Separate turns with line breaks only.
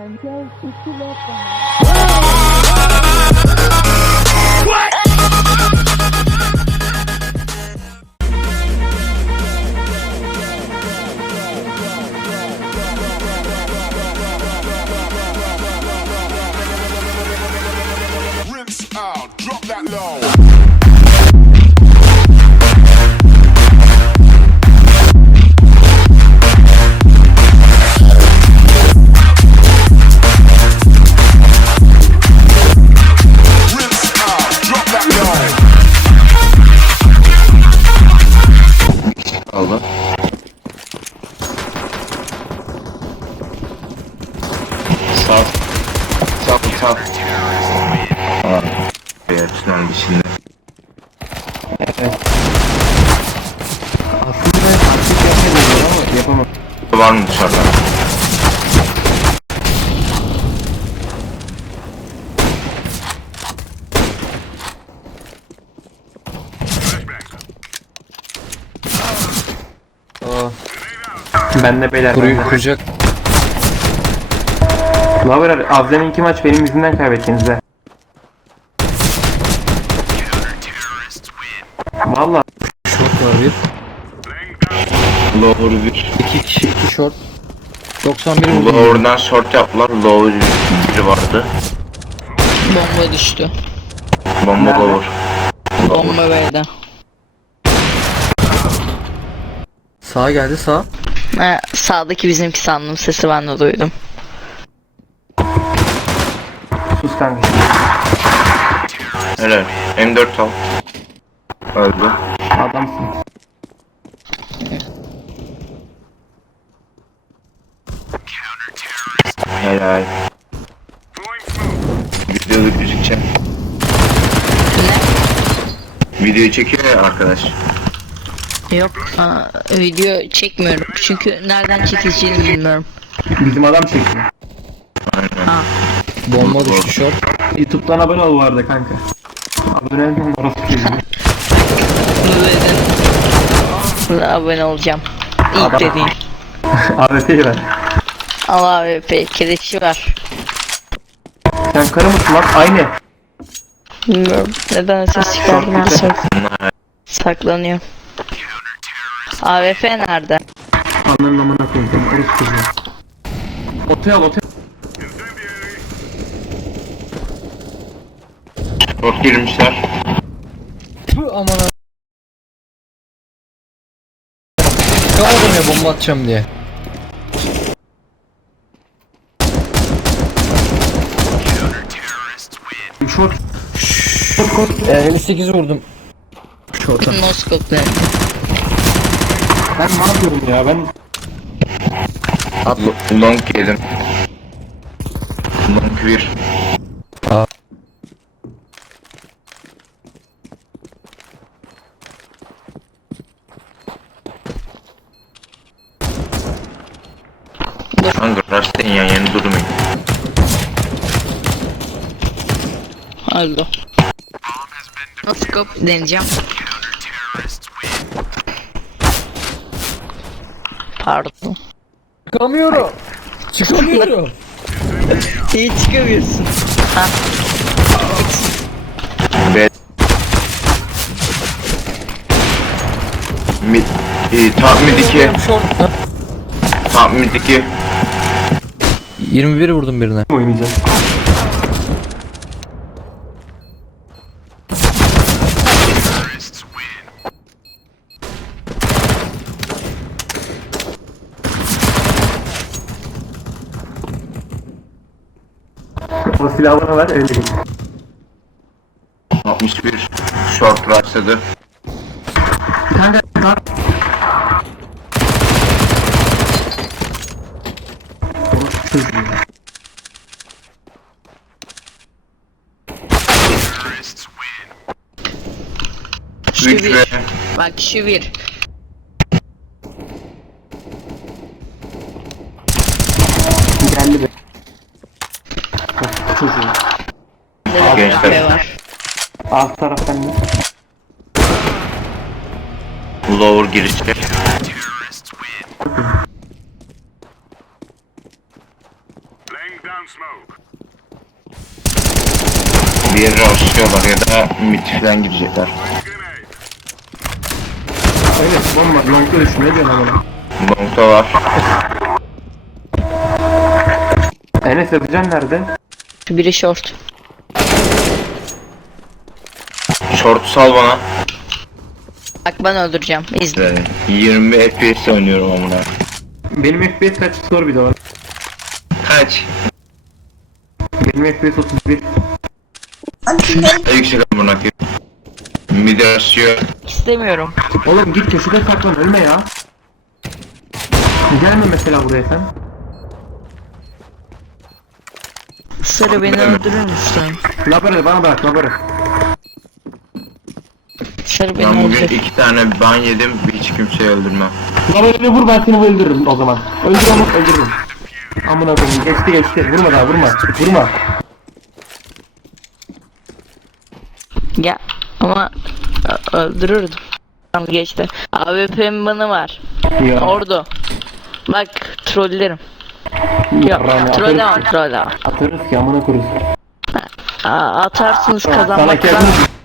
Rinse out, drop that low.
Aldı. Sağ. Sağ. Aa. Tünel dışında.
Evet. Aslında ben taktik yapmayı ama yapamam.
Var mı dışarıda?
Ben de beyler.
Kuracak.
Ne haber abi? Ablamın 2 maç benim yüzümden kaybettiniz he. Valla.
Short var bir.
Lower 1.
2 kişi 2 short. 91 vurdum.
Lower'dan short yaptılar. Lower 1 vardı.
Bomba düştü.
Bomba
Nerede?
lower.
Bomba B'de.
Sağa geldi sağ.
Ha, sağdaki bizimki sandım, sesi ben de duydum.
Sus kanka.
Helal. M4 al. Öldü.
Adamsın.
Helal. Videoda gözükecek. Videoyu çekiyor ya arkadaş.
Yok, video çekmiyorum çünkü nereden çekileceğini bilmiyorum.
Bizim adam çekiyor.
Aynen.
Ha.
Bomba düştü short.
YouTube'dan abone ol bu arada kanka. Abone olun orası çocuğu.
Abone olacağım. İlk
Adam-
dediğin.
AWP'yi ver.
Allah abi, keleşi var.
Sen karı mısın lan? Aynı.
Bilmiyorum neden ses çıkardım, ben saklanıyor. AWP nerede?
Anların amına koyayım. Orası çocuğu. Otel.
Short girmişler.
Tüh aman ha. Kaldım ya bomba atacağım diye.
Short.
58 vurdum. Short'a.
Noskop ne?
Ben ne yapıyorum ya? Ben
Long yedim. Long 1. Kanka rush'tayın yan yana durmayın.
Alo. Noskop deneyeceğim. Pardon.
Çıkamıyorum. Çıkamıyorum.
İyi çıkamıyorsun. Ha.
B. Mid. Top mid 2.
Short.
Top mid 2.
21 vurdum birine.
oynayacağım. O silahı bana ver, öyle git.
61. Short rushladı.
Kanka, orası çocuğu.
Şu
3
bir.
ve
Bak şu bir.
Geldi be. Orası çocuğu.
Gençler.
Ne var?
Alt taraf bende.
lower girişte. Bir yere açıyorlar ya da mitiflen girecekler.
Evet bomba long'da düştü ne diyorsun amına?
Long'da var.
Enes Efecan nerede?
Biri short.
Short sal bana.
Bak ben öldüreceğim. İzle.
20 FPS oynuyorum amına.
Benim FPS kaç sor bir de var.
Kaç?
Benim FPS 31.
Yüksek amına koyayım. Mid açıyor.
İstemiyorum.
Oğlum git köşede saklan ölme ya. Gelme mesela buraya sen.
Sarı beni öldürür müsün?
Labere bana bırak labere.
Sarı beni
Ben bugün
öldür.
2 tane ban yedim, hiç kimseyi öldürmem.
Labere'ni vur ben seni öldürürüm o zaman. Öldür onu öldürürüm. Amına koyayım geçti. Vurma daha vurma. Vurma.
Ya ama öldürürdüm. Tamam geçti. AWP'm bana var.
Ya.
Ordu. Bak trollerim. Yok
Rami,
trolleme trolleme.
Atarız ki amına koyarız.
Atarsınız
Sana
kazanmak
kendini